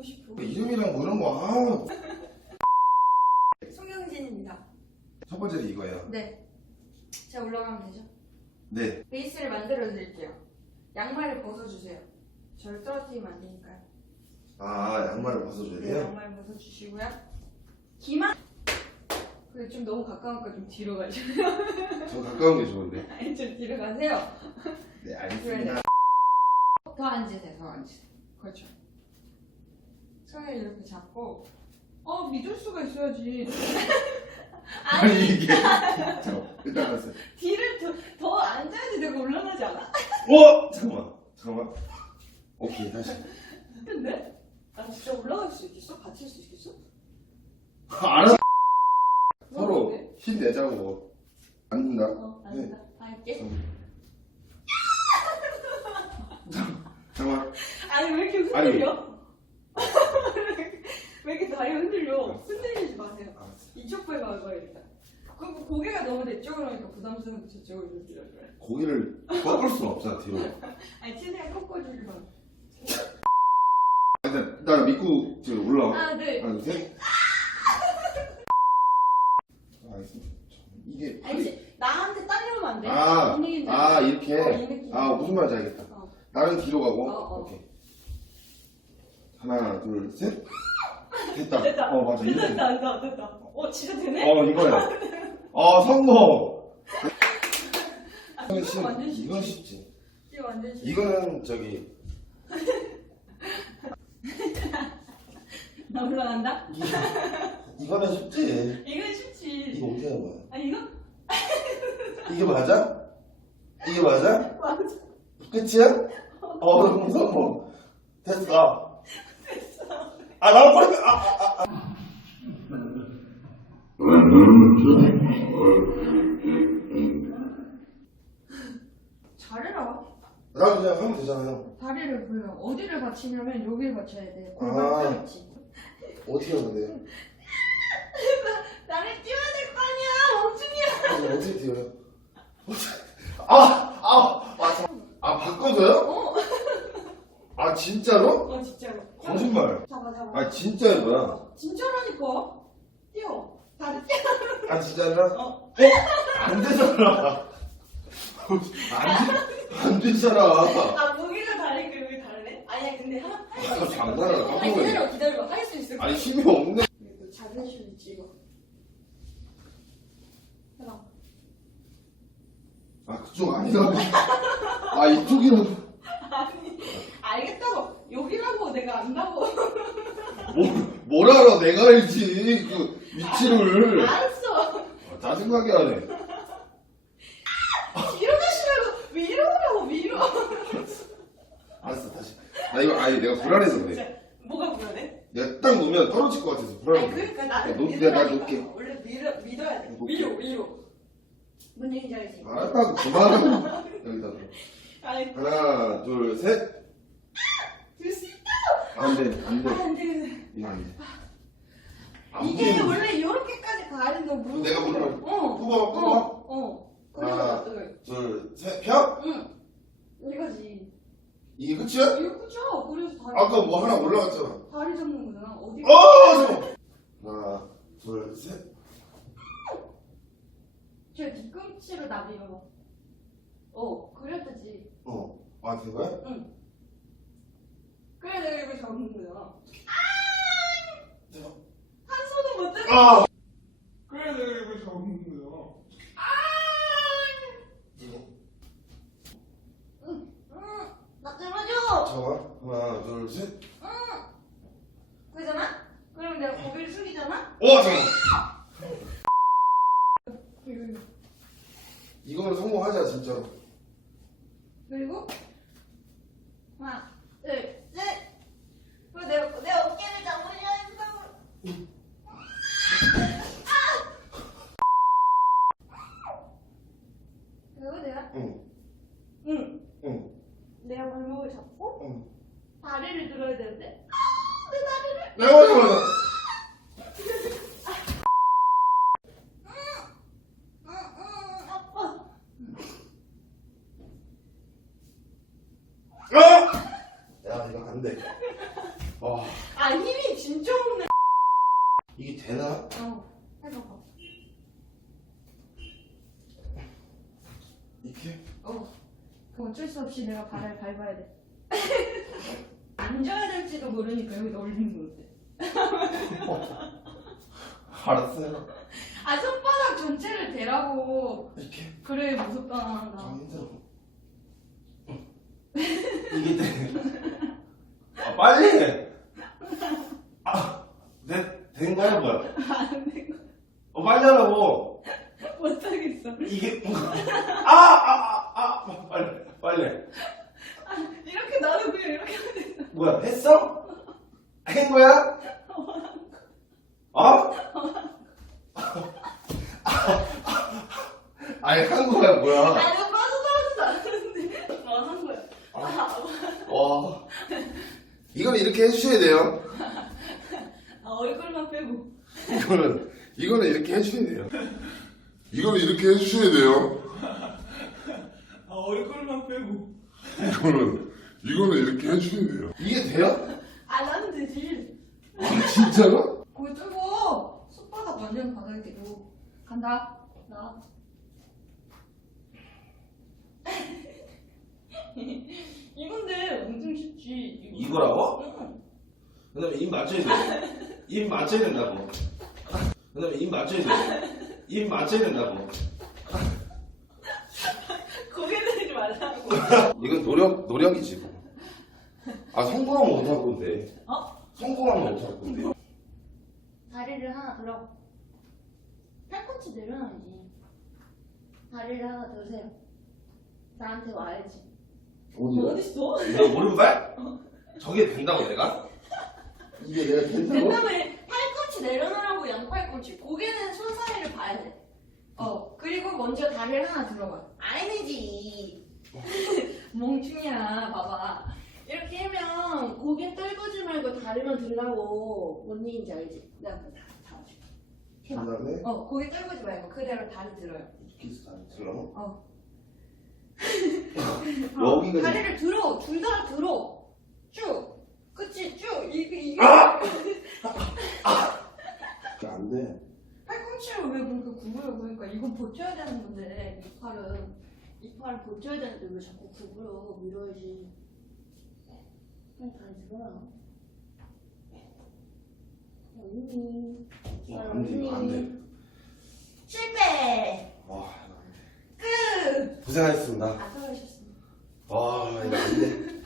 너무 싶어. 이름이랑 뭐 이런 거, 아. 송영진입니다. 첫 번째는 이거예요. 네. 제가 올라가면 되죠? 네. 베이스를 만들어 드릴게요. 양말을 벗어주세요. 저를 떨어뜨리면 안 되니까요. 아, 양말을 벗어줘야 네, 돼요? 양말 벗어주시고요. 기만. 그래 좀 너무 가까우니까 좀 뒤로 가죠. 저 가까운 게 좋은데. 아니 좀 뒤로 가세요. 네, 알겠습니다. 더 앉으세요. 더 앉으세요. 그렇죠. 손을 이렇게 잡고 어 믿을 수가 있어야지. 아니 아니, 이게. 잠깐만, 일단 가세요. 뒤를 더, 더 앉아야지 내가 올라가지 않아? 어! 잠깐만, 잠깐만. 오케이, 다시. 근데 나 진짜 올라갈 수 있겠어? 받칠 수 있겠어? 알았어. 서로 모르겠네. 힘내자고. 안 된다. 어, 안다. 알게. 잠깐만. 아니 왜 이렇게 아니. 흔들려? 왜 이렇게 다리 흔들려? 흔들리지 마세요. 알았어. 이쪽 발 봐봐 일단. 그럼 고개가 너무 내 쪽으로 하니까 부담스러워서 저쪽으로 흔들어줘요. 고기를 꺾을 수는 없잖아, 뒤로. 아니 최대한 꺾어주기만. 일단, 나 믿고 지금 올라와. 아 네. 하나, 둘, 셋. 알겠습니다. 이게. 아니 이제 나한테 딸려오면 안 돼. 아, 이 느낌 아, 어, 이 이렇게. 느낌. 아, 무슨 말인지 알겠다. 어. 나는 뒤로 가고. 어, 어. 오케이. 하나, 둘, 셋. 됐다. 됐다. 어, 맞아. 됐다 이렇게. 됐다 됐다 됐다. 어 진짜 되네? 어, 이거야. 어, 성공. 아, 이건 이거 쉽- 완전 쉽지. 이건 쉽지. 이거 완전 쉽지. 이거는 저기 나 올라간다? 이, 이거는 쉽지. 이건 쉽지. 이거 어떻게 하는 거야? 아 이거? 이게 맞아? 이게 맞아? 맞아. 끝이야? 어, 그럼 성공. 됐어. 아, 나도 빨리. 아, 아, 아. 잘해라. 나도 그냥 하면 되잖아요. 다리를 보여. 어디를 받치냐면 여기를 받쳐야 돼. 아. 골반 뼈있지. 어떻게 하면 돼요? 나를 띄워야 될 거 아니야, 멍충이야. 아니, 어떻게 뛰어요? 아, 아, 아, 자- 아, 바꿔줘요? 어, 아, 진짜로? 어 진짜로. 거짓말. 잡아, 잡아. 아, 진짜인 거야? 진짜라니까. 띄워. 다리 띄워. 아, 진짜라? 어. 안 되잖아. 안, 돼, 안 되잖아. 아, 무게가 다리 그왜 다르네? 아니야, 근데 하- 할수 아, 있을 거야. 하고 아니, 기다려, 기다려. 할 수 있을 거야. 아니, 힘이 없네. 그래도 자존심 이거. 해봐. 아, 그쪽 아니라고. 아, 이쪽이라고. 아니, 알겠다고. 여기라고 내가 안다고. 뭘, 뭘 알아, 내가 알지. 그, 위치를. 알았어. 아, 짜증나게 하네. 뒤로 가지 말고 위로 가라고, 위로. 알았어, 다시. 나 이거, 아니, 내가 불안해서 그래. 진짜 뭐가 불안해? 내가 딱 놓으면 떨어질 것 같아서 아니 불안해. 그러니까 나를 야, 놓- 믿으라니까. 내가 놓을게. 원래 믿어, 믿어야 돼 놓을게. 위로 위로 뭔 얘기인지 알지? 알았다고, 그만. 여기다 놔. 아니 하나, 둘, 셋. 들수 있다 안 돼, 안 돼. 안 돼 이거 안 이게 보이는 원래 이렇게까지 가야 된다고 무릎 내가 무릎을 어 뽑아, 뽑아. 어, 어. 하나. 그래서 둘, 셋, 펴? 응 이거지 이게 끝이야? 이거 그죠? 그래서 다리 아까 뭐 하나 올라갔잖아. 다리 잡는 거잖아 어디 어, 잠깐만. 하나, 둘, 셋. 저 뒤꿈치로 나 밀어 어 되지 어. 아, 된 거야? 그래 내가 이거 잡는 거잖아 대박. 한 손은 못 잡 아 아! 그래 내가 이거 잡는 거잖아 이거. 응, 나 잡아줘. 잠깐만. 하나, 둘, 셋. 그잖아? 그럼 내가 고개를 숙이잖아? 오, 잠깐만. 이거는 성공하자, 진짜로. 그리고 하나, 둘, 셋. 그리고 내, 내 어깨를 잡으려 했어. 그리고 내가 응, 응, 응, 내가 발목을 잡고 응. 다리를 들어야 되는데 아, 내 아! 야, 이거 안 돼. 와. 아니 이게 되나? 어, 해봐봐. 이렇게? 어, 그럼 어쩔 수 없이 내가 발을 밟아야 돼. 앉아야 될지도 모르니까 여기다 올리는 거 어때? 알았어요. 아, 손바닥 전체를 대라고. 이렇게. 그래, 무섭다. 아, 나. 힘들어. 이게 돼. 아, 빨리! 아, 돼, 된 거야, 뭐야? 안된 거. 어, 빨리 하라고. 못하겠어. 이게, 아, 아, 아, 아, 빨리, 빨리. 이렇게 나도 그냥 이렇게 하면 된다. 뭐야, 했어? 한 거야? 어? 아니, 한 거야, 뭐야? 아, 이거 빠져나오지도 않았는데. 어, 한 거야. 와. 이건 이렇게 해주셔야 돼요. 아, 얼굴만 빼고. 이거는, 이거는 이렇게 해주셔야 돼요. 이거는 이렇게 해주셔야 돼요. 아, 얼굴만 빼고. 이거는, 이거는 이렇게 해주셔야 돼요. 이게 돼요? 아, 진짜로? 거기 뚫고 손바닥 완전 바닥에 대고 간다 나 이건데 엄청 쉽지 이거라고? 응. 그 다음에 입 맞춰야 돼. 입 맞춰야 된다고. 그 다음에 입 맞춰야 돼. 입 맞춰야 된다고. 고개 들이지 말라고 이건 노력, 노력이지. 뭐. 아, 성공하면 못할 건데. 어? 성공하면 못할 건데. 다리를 하나 들어 팔꿈치 내려놔야지 다리를 하나 드세요 나한테 와야지 어디요? 어딨어? 내 오른발? 저게 된다고 내가? 이게 내가 된다고? 그다음에 팔꿈치 내려놓으라고 양팔꿈치 고개는 손 사이를 봐야 돼. 어 그리고 먼저 다리를 하나 들어봐. 아니지. 멍충이야 봐봐. 이렇게 하면 고개 떨구지 말고 다리만 들라고 뭔 얘기인지 알지? 내가 한번 다 잡아줄게. 그 다음에 어 고개 떨구지 말고 그대로 다리 들어요. 키스 다리 들어. 어. 여기가 다리를 들어 둘 다 들어 쭉. 그치 쭉 이게 이게 안 돼. 팔꿈치를 왜 그렇게 구부려 그러니까 이건 버텨야 되는 건데 이 팔은 이 팔을 버텨야 되는데 왜 자꾸 구부려 밀어야지 언니 안 돼, 이거 안 돼. 실패 와, 끝 고생하셨습니다. 아, 수고하셨습니다 와, 이거 안 돼.